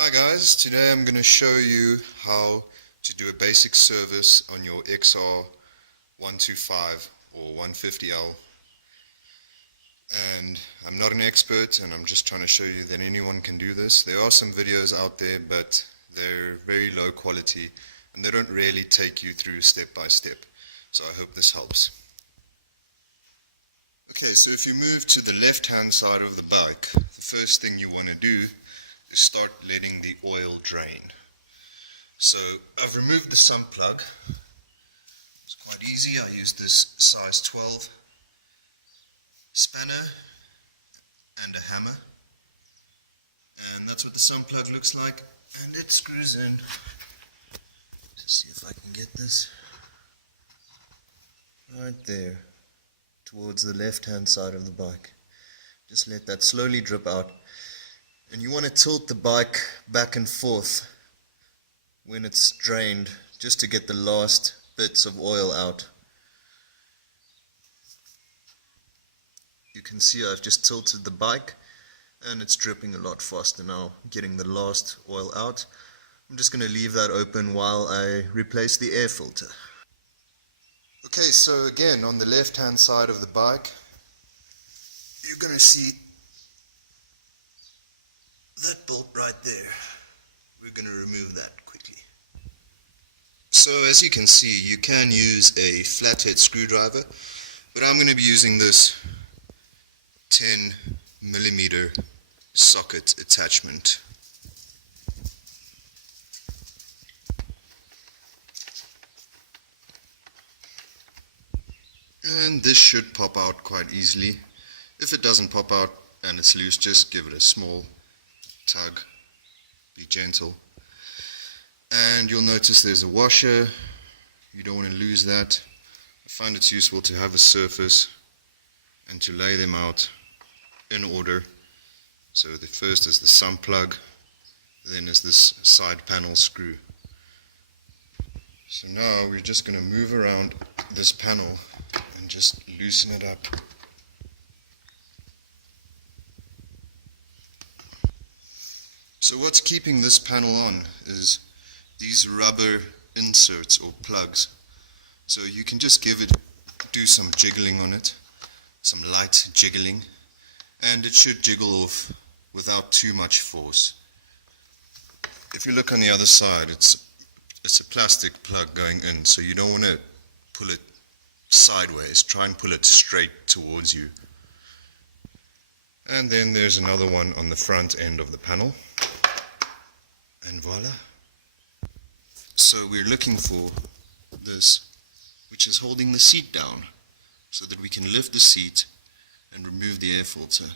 Hi guys, today I'm going to show you how to do a basic service on your XR125 or 150L. And I'm not an expert, and I'm just trying to show you that anyone can do this. There are some videos out there, but they're very low quality and they don't really take you through step by step. So I hope this helps. Okay, so if you move to the left hand side of the bike, the first thing you want to do is start letting the oil drain. So I've removed the sump plug. It's quite easy. I use this size 12 spanner and a hammer, and that's what the sump plug looks like, and it screws in. Let's see if I can get this right there towards the left hand side of the bike. Just let that slowly drip out. And you want to tilt the bike back and forth when it's drained, just to get the last bits of oil out. You can see I've just tilted the bike and it's dripping a lot faster now, getting the last oil out. I'm just going to leave that open while I replace the air filter. Okay, so again, on the left hand side of the bike, you're going to see that bolt right there. We're going to remove that quickly. So as you can see, you can use a flathead screwdriver, but I'm going to be using this 10mm socket attachment. And this should pop out quite easily. If it doesn't pop out and it's loose, just give it a small tug, be gentle, and you'll notice there's a washer. You don't want to lose that. I find it's useful to have a surface and to lay them out in order. So the first is the sump plug, then is this side panel screw. So now we're just going to move around this panel and just loosen it up. So what's keeping this panel on is these rubber inserts or plugs. So you can just do some jiggling on it, some light jiggling, and it should jiggle off without too much force. If you look on the other side, it's a plastic plug going in, so you don't want to pull it sideways. Try and pull it straight towards you. And then there's another one on the front end of the panel. And voila. So we're looking for this, which is holding the seat down, so that we can lift the seat and remove the air filter.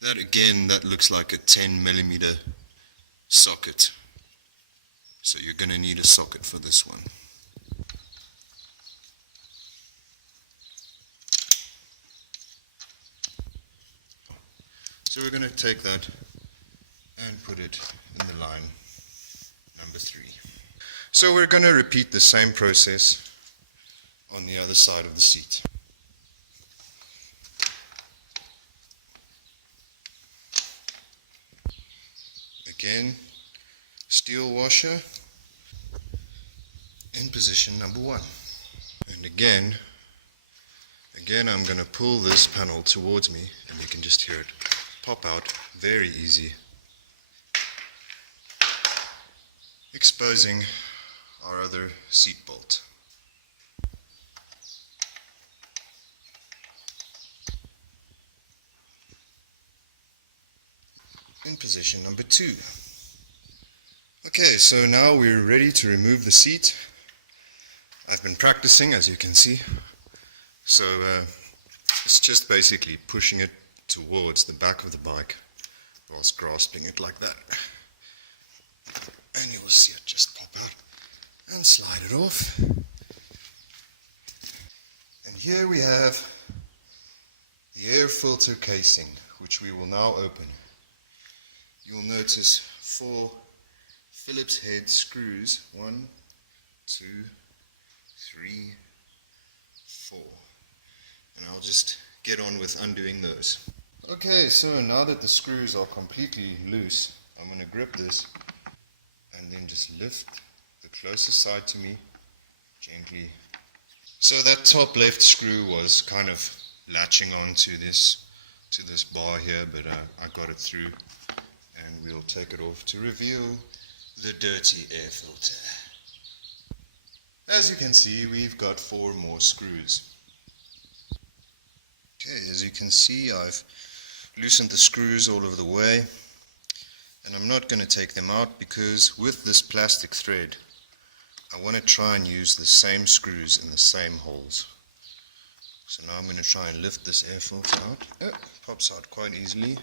That again, that looks like a 10mm socket. So you're going to need a socket for this one. So we're going to take that and put it in the line number 3. So we're going to repeat the same process on the other side of the seat. Again, steel washer in position number 1. And again I'm going to pull this panel towards me, and you can just hear it pop out very easy, exposing our other seat bolt. In position number 2. Okay, so now we're ready to remove the seat. I've been practicing, as you can see. So it's just basically pushing it towards the back of the bike whilst grasping it like that. And you'll see it just pop out and slide it off. And here we have the air filter casing, which we will now open. You will notice 4 Phillips head screws. 1, 2, 3, 4. And I'll just get on with undoing those. Okay, so now that the screws are completely loose, I'm going to grip this and then just lift the closest side to me gently. So that top left screw was kind of latching on to this bar here, but I got it through, and we'll take it off to reveal the dirty air filter. As you can see, we've got 4 more screws. Okay, as you can see, I've loosened the screws all over the way, and I'm not going to take them out because with this plastic thread I want to try and use the same screws in the same holes. So now I'm going to try and lift this air filter out. Oh, pops out quite easily.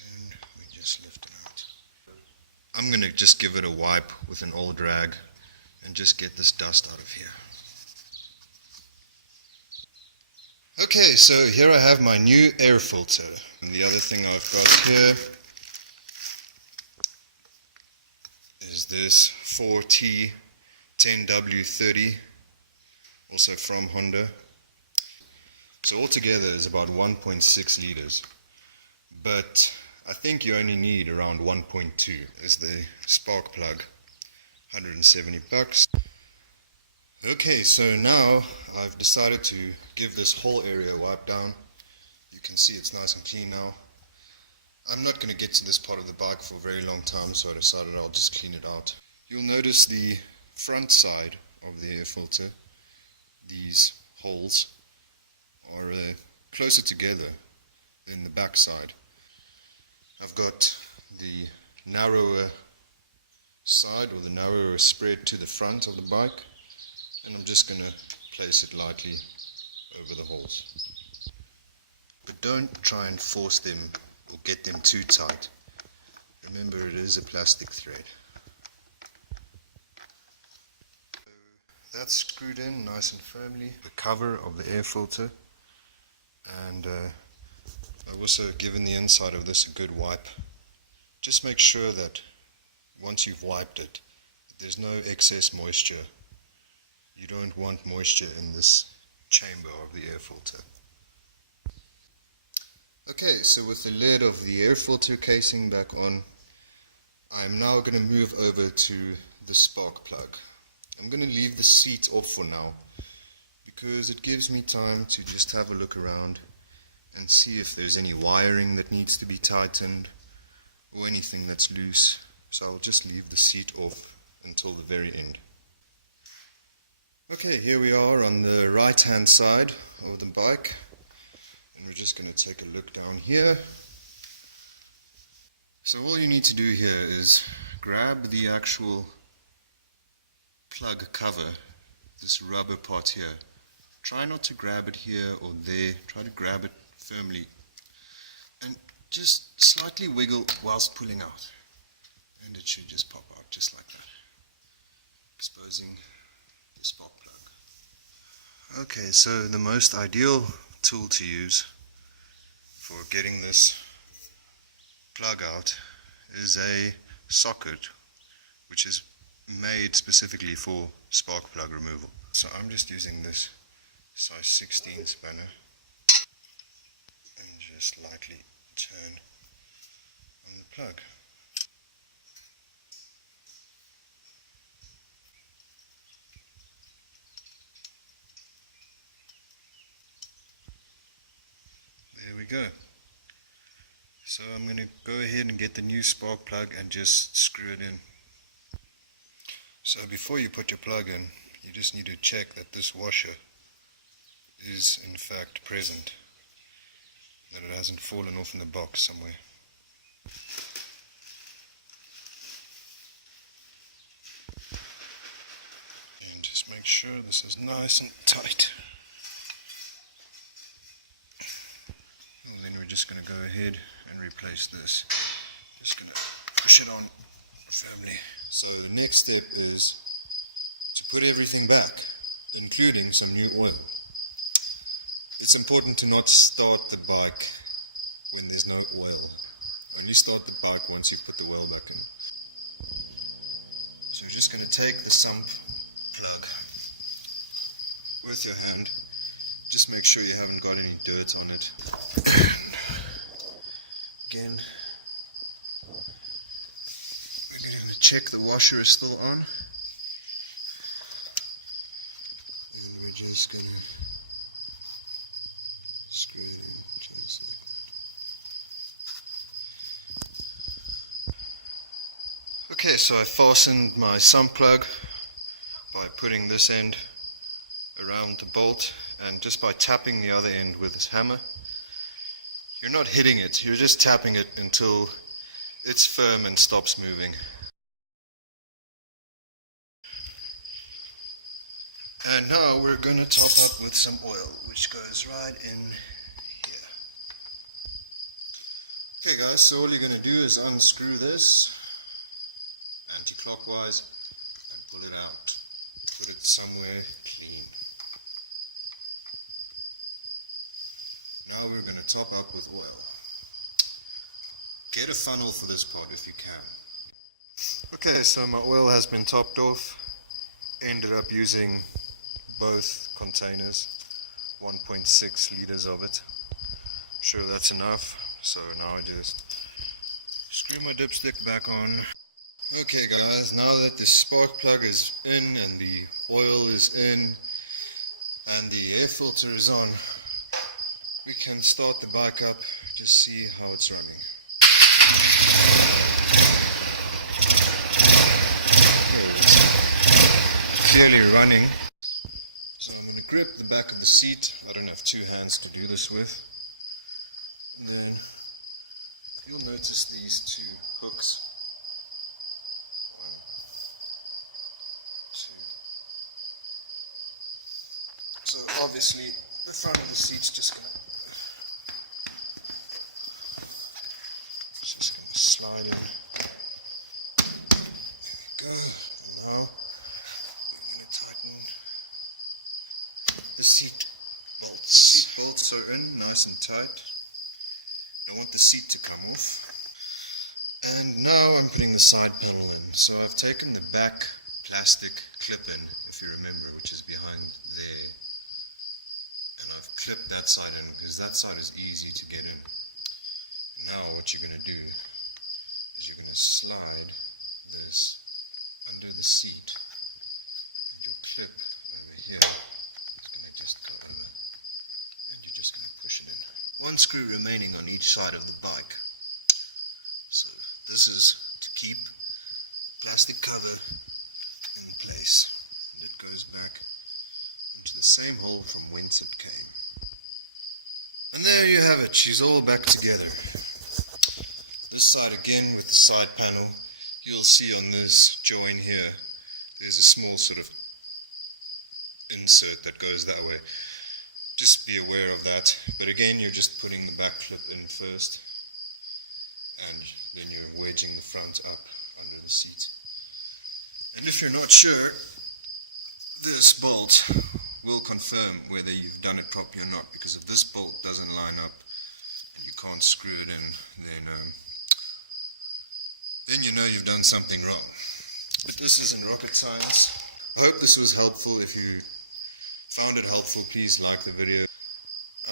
And we just lift it out. I'm going to just give it a wipe with an old rag and just get this dust out of here. Okay, so here I have my new air filter. And the other thing I've got here is this 4T10W30, also from Honda. So altogether is about 1.6 liters, but I think you only need around 1.2 as the spark plug, 170 bucks. Okay, so now I've decided to give this whole area a wipe down. You can see it's nice and clean now. I'm not going to get to this part of the bike for a very long time, so I decided I'll just clean it out. You'll notice the front side of the air filter, these holes are closer together than the back side. I've got the narrower side, or the narrower spread to the front of the bike, and I'm just going to place it lightly over the holes. But don't try and force them or get them too tight. Remember, it is a plastic thread. So that's screwed in nice and firmly. The cover of the air filter, and I've also given the inside of this a good wipe. Just make sure that once you've wiped it, there's no excess moisture. You don't want moisture in this chamber of the air filter. Okay, so with the lid of the air filter casing back on, I'm now going to move over to the spark plug. I'm going to leave the seat off for now because it gives me time to just have a look around and see if there's any wiring that needs to be tightened or anything that's loose. So I'll just leave the seat off until the very end. Okay, here we are on the right hand side of the bike. And we're just going to take a look down here. So all you need to do here is grab the actual plug cover, this rubber part here. Try not to grab it here or there. Try to grab it firmly and just slightly wiggle whilst pulling out. And it should just pop out just like that, exposing the spark plug. Okay, so the most ideal tool to use for getting this plug out is a socket which is made specifically for spark plug removal. So I'm just using this size 16 spanner and just lightly turn on the plug. There we go. So I'm going to go ahead and get the new spark plug and just screw it in. So before you put your plug in, you just need to check that this washer is in fact present, that it hasn't fallen off in the box somewhere. And just make sure this is nice and tight. And then we're just going to go ahead and replace this. Just going to push it on firmly. So the next step is to put everything back, including some new oil. It's important to not start the bike when there's no oil. Only start the bike once you put the oil back in. So you're just going to take the sump plug with your hand. Just make sure you haven't got any dirt on it. check the washer is still on. And we're just going to screw it in just like that. Okay, so I fastened my sump plug by putting this end around the bolt, and just by tapping the other end with this hammer. You're not hitting it, you're just tapping it until it's firm and stops moving. And now we're going to top up with some oil, which goes right in here. Okay guys, so all you're going to do is unscrew this anti-clockwise and pull it out. Put it somewhere clean. Now we're going to top up with oil. Get a funnel for this part if you can. Okay, so my oil has been topped off. Ended up using both containers, 1.6 liters of it. I'm sure that's enough. So now I just screw my dipstick back on. Okay guys, now that the spark plug is in and the oil is in and the air filter is on, we can start the bike up, just see how it's running. It's clearly running. So I'm going to grip the back of the seat. I don't have two hands to do this with. And then you'll notice these two hooks. 1, 2. So obviously the front of the seat's just going to slide in. There we go. And now we're going to tighten the seat bolts. Seat bolts are in nice and tight. Don't want the seat to come off. And now I'm putting the side panel in. So I've taken the back plastic clip in, if you remember, which is behind there. And I've clipped that side in because that side is easy to get in. Now what you're going to do is you're going to slide this under the seat, and your clip over here is going to just go over, and you're just going to push it in. One screw remaining on each side of the bike. So this is to keep plastic cover in place, and it goes back into the same hole from whence it came. And there you have it, she's all back together. This side again with the side panel, you'll see on this join here, there's a small sort of insert that goes that way. Just be aware of that. But again, you're just putting the back clip in first, and then you're wedging the front up under the seat. And if you're not sure, this bolt will confirm whether you've done it properly or not, because if this bolt doesn't line up and you can't screw it in, then you know you've done something wrong. But this isn't rocket science. I hope this was helpful. If you found it helpful, please like the video.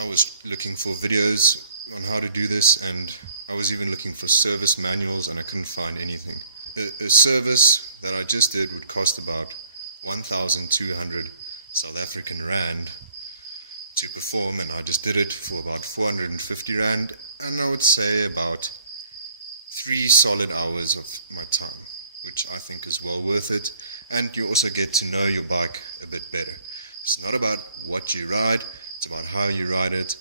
I was looking for videos on how to do this, and I was even looking for service manuals, and I couldn't find anything. A service that I just did would cost about 1,200 South African Rand to perform, and I just did it for about 450 Rand, and I would say about 3 solid hours of my time, which I think is well worth it. And you also get to know your bike a bit better. It's not about what you ride, it's about how you ride it,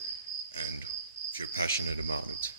and if you're passionate about it.